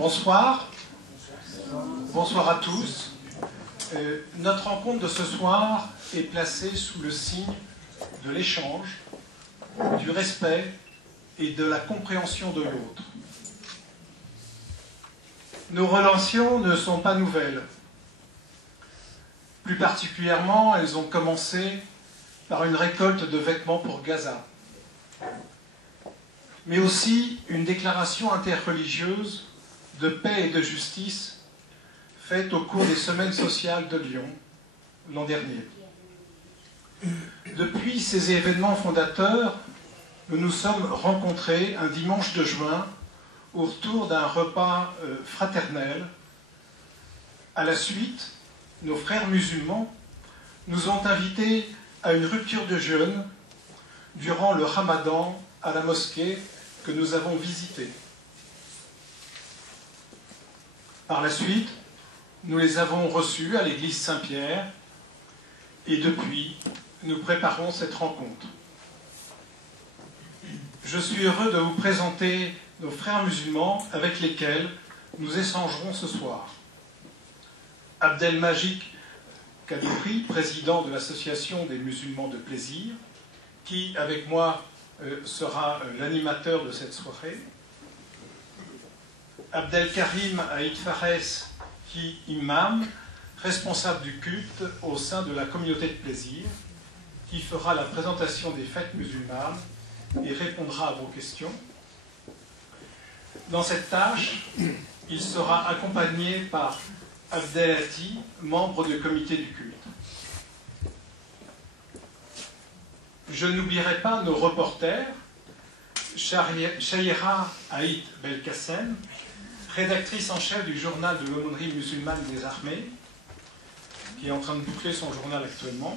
Bonsoir. Bonsoir à tous. Notre rencontre de ce soir est placée sous le signe de l'échange, du respect et de la compréhension de l'autre. Nos relations ne sont pas nouvelles. Plus particulièrement, elles ont commencé par une récolte de vêtements pour Gaza, mais aussi une déclaration interreligieuse de paix et de justice faite au cours des semaines sociales de Lyon l'an dernier. Depuis ces événements fondateurs, nous nous sommes rencontrés un dimanche de juin autour d'un repas fraternel. À la suite, nos frères musulmans nous ont invités à une rupture de jeûne durant le Ramadan à la mosquée que nous avons visitée. Par la suite, nous les avons reçus à l'église Saint-Pierre et depuis, nous préparons cette rencontre. Je suis heureux de vous présenter nos frères musulmans avec lesquels nous échangerons ce soir. Abdelmajid Kadouri, président de l'association des musulmans de plaisir, qui, avec moi, sera l'animateur de cette soirée. Abdelkarim Aïd Fares, qui imam, responsable du culte au sein de la communauté de plaisir, qui fera la présentation des fêtes musulmanes et répondra à vos questions. Dans cette tâche, il sera accompagné par Abdelhati, membre du comité du culte. Je n'oublierai pas nos reporters, Chahira Aïd Belkacem, rédactrice en chef du journal de l'aumônerie musulmane des armées, qui est en train de boucler son journal actuellement,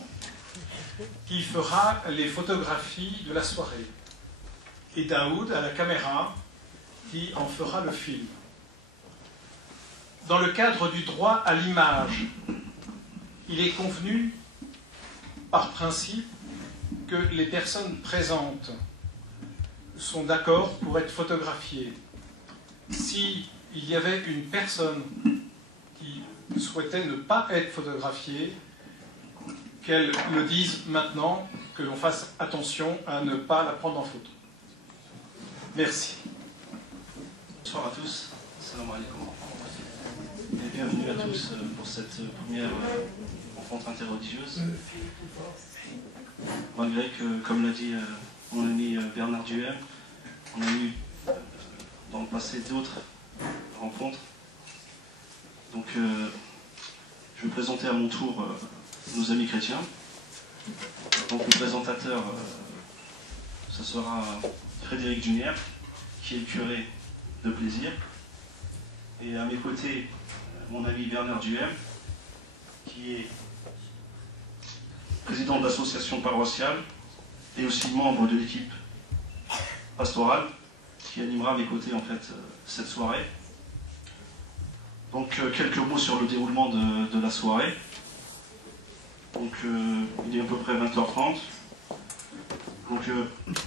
qui fera les photographies de la soirée, et Daoud à la caméra, qui en fera le film. Dans le cadre du droit à l'image, il est convenu, par principe, que les personnes présentes sont d'accord pour être photographiées. Si il y avait une personne qui souhaitait ne pas être photographiée, qu'elle le dise maintenant, que l'on fasse attention à ne pas la prendre en photo. Merci. Bonsoir à tous. Salam alaikum. Et bienvenue à tous pour cette première rencontre interreligieuse. Malgré que, comme l'a dit mon ami Bernard Duhem, on a eu dans le passé d'autres rencontres. Donc je vais présenter à mon tour nos amis chrétiens. Donc le présentateur, ce sera Frédéric Junière, qui est le curé de plaisir. Et à mes côtés, mon ami Bernard Duhem, qui est président de l'association paroissiale et aussi membre de l'équipe pastorale, qui animera à mes côtés en fait cette soirée. Donc quelques mots sur le déroulement de la soirée. Donc il est à peu près 20h30. Donc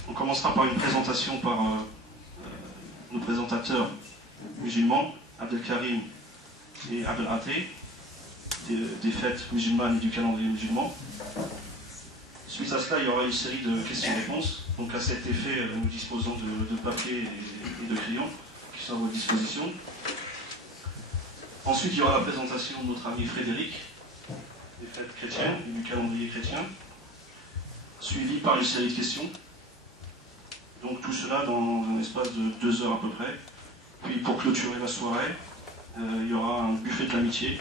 on commencera par une présentation par nos présentateurs musulmans, Abdelkarim et Abdelhati, des fêtes musulmanes et du calendrier musulman. Suite à cela, il y aura une série de questions-réponses. Donc à cet effet, nous disposons de papier et de crayons qui sont à votre disposition. Ensuite, il y aura la présentation de notre ami Frédéric, des fêtes chrétiennes et du calendrier chrétien, suivi par une série de questions. Donc tout cela dans un espace de 2 heures à peu près. Puis pour clôturer la soirée, il y aura un buffet de l'amitié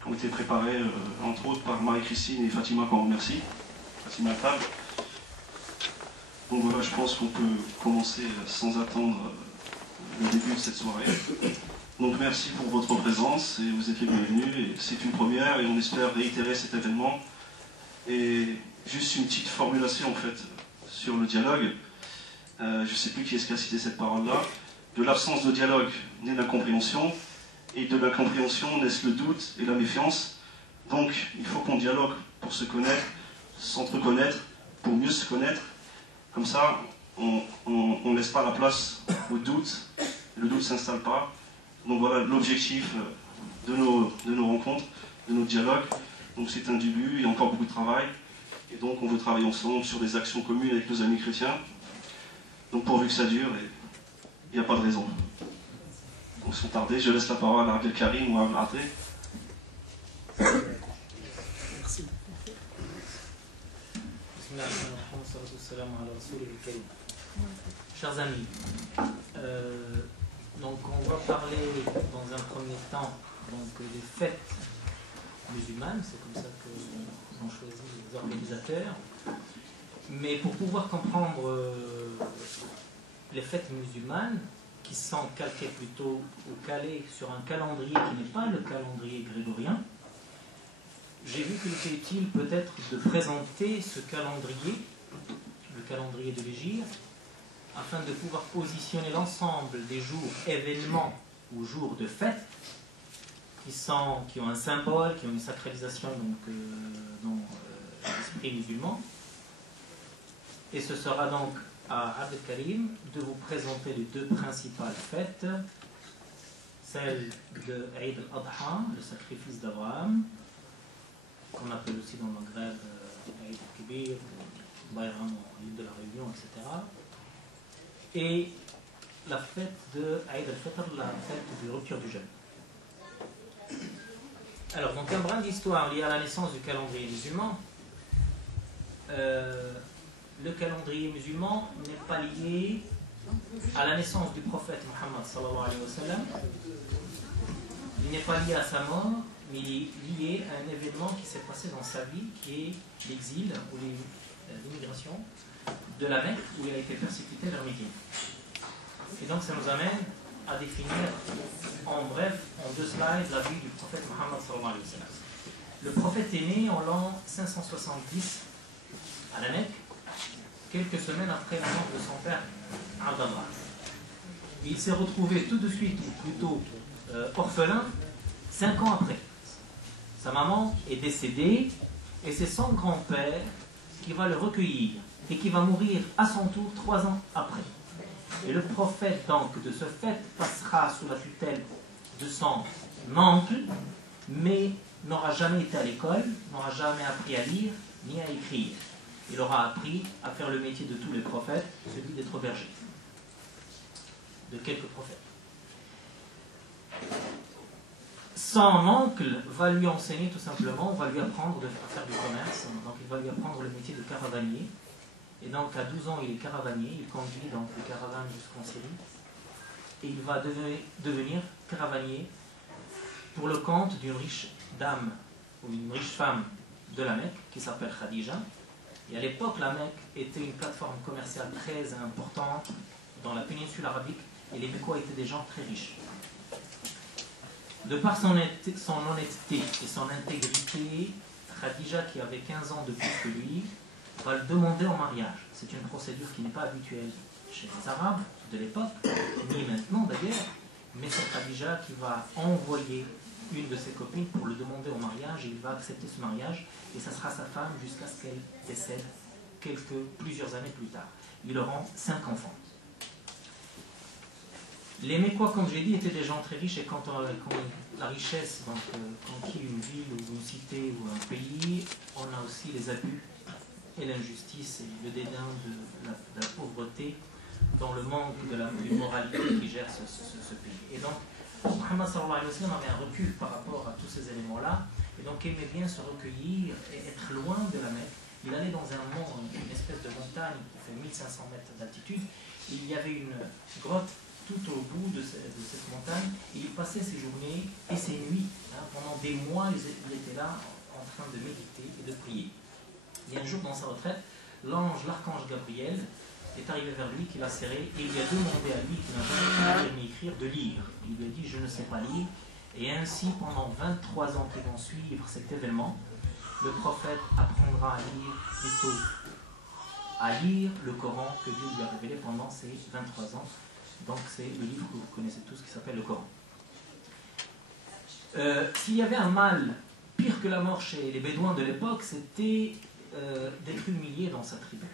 qui ont été préparés entre autres par Marie-Christine et Fatima qu'on remercie. Fatima Table. Donc voilà, je pense qu'on peut commencer sans attendre le début de cette soirée. Donc merci pour votre présence et vous êtes les bienvenus. C'est une première et on espère réitérer cet événement. Et juste une petite formulation en fait sur le dialogue. Je ne sais plus qui est-ce qui a cité cette parole-là. De l'absence de dialogue naît l'incompréhension, et de l'incompréhension naissent le doute et la méfiance. Donc il faut qu'on dialogue pour se connaître, s'entreconnaître, pour mieux se connaître. Comme ça, on ne laisse pas la place au doute, le doute ne s'installe pas, Donc voilà l'objectif de nos rencontres, de nos dialogues. Donc c'est un début, il y a encore beaucoup de travail. Et donc on veut travailler ensemble sur des actions communes avec nos amis chrétiens. Donc pourvu que ça dure, il n'y a pas de raison. Donc sans tarder, je laisse la parole à Abdel Karim ou à Abdel. Merci. Chers amis, donc on va parler dans un premier temps donc, des fêtes musulmanes, c'est comme ça que ont choisi les organisateurs. Mais pour pouvoir comprendre les fêtes musulmanes, qui sont calquées plutôt ou calées sur un calendrier qui n'est pas le calendrier grégorien, j'ai vu qu'il était utile peut-être de présenter ce calendrier, le calendrier de l'Hégire, afin de pouvoir positionner l'ensemble des jours, événements ou jours de fête qui ont un symbole, qui ont une sacralisation dans l'esprit musulman. Et ce sera donc à Abdel Karim de vous présenter les deux principales fêtes, celle de Eid al-Adha, le sacrifice d'Abraham, qu'on appelle aussi dans le Maghreb Eid al-Kibir, Bayram en l'île de la Réunion, etc. Et la fête de Eid al-Fitr, la fête de rupture du jeûne. Alors, donc un brin d'histoire lié à la naissance du calendrier musulman. Le calendrier musulman n'est pas lié à la naissance du prophète Muhammad sallallahu alayhi wa sallam. Il n'est pas lié à sa mort, mais il est lié à un événement qui s'est passé dans sa vie, qui est l'exil ou l'immigration de la Mecque, où il a été persécuté vers Médine. Et donc ça nous amène à définir en bref, en 2 slides, la vie du prophète Muhammad sallallahu alayhi wa sallam. Le prophète est né en l'an 570 à la Mecque, quelques semaines après la mort de son père Abdallah. Il s'est retrouvé tout de suite, ou plutôt orphelin, 5 ans après. Sa maman est décédée et c'est son grand-père qui va le recueillir et qui va mourir à son tour 3 ans après. Et le prophète, donc, de ce fait, passera sous la tutelle de son oncle, mais n'aura jamais été à l'école, n'aura jamais appris à lire ni à écrire. Il aura appris à faire le métier de tous les prophètes, celui d'être berger. De quelques prophètes. Son oncle va lui enseigner tout simplement, va lui apprendre à faire du commerce, donc il va lui apprendre le métier de caravanier. Et donc à 12 ans il est caravanier, il conduit donc les caravanes jusqu'en Syrie. Et il va devenir caravanier pour le compte d'une riche dame ou une riche femme de la Mecque qui s'appelle Khadija. Et à l'époque, la Mecque était une plateforme commerciale très importante dans la péninsule arabique et les Mecquois étaient des gens très riches. De par son honnêteté et son intégrité, Khadija, qui avait 15 ans de plus que lui, va le demander en mariage. C'est une procédure qui n'est pas habituelle chez les Arabes de l'époque, ni maintenant d'ailleurs, mais c'est Khadija qui va envoyer une de ses copines pour le demander en mariage et il va accepter ce mariage et ça sera sa femme jusqu'à ce qu'elle décède plusieurs années plus tard. Il aura 5 enfants. Les Mecquois, comme j'ai dit, étaient des gens très riches et quand la richesse conquiert une ville ou une cité ou un pays, on a aussi les abus et l'injustice et le dédain de la pauvreté dans le manque d'une moralité qui gère ce pays. Et donc, Muhammad sallallahu alayhi wa sallam avait un recul par rapport à tous ces éléments-là, et donc il aimait bien se recueillir et être loin de la Mecque. Il allait dans un mont, une espèce de montagne qui fait 1500 mètres d'altitude, il y avait une grotte tout au bout de cette montagne, et il passait ses journées et ses nuits. Pendant des mois, il était là en train de méditer et de prier. Et un jour, dans sa retraite, l'archange Gabriel est arrivé vers lui, qu'il a serré, et il lui a demandé à lui, qui n'a jamais pu lire ni écrire, de lire. Il lui a dit, je ne sais pas lire. Et ainsi, pendant 23 ans qui vont suivre cet événement, le prophète apprendra à lire le Coran que Dieu lui a révélé pendant ces 23 ans. Donc c'est le livre que vous connaissez tous qui s'appelle le Coran. S'il y avait un mal pire que la mort chez les Bédouins de l'époque, c'était d'être humilié dans sa tribu.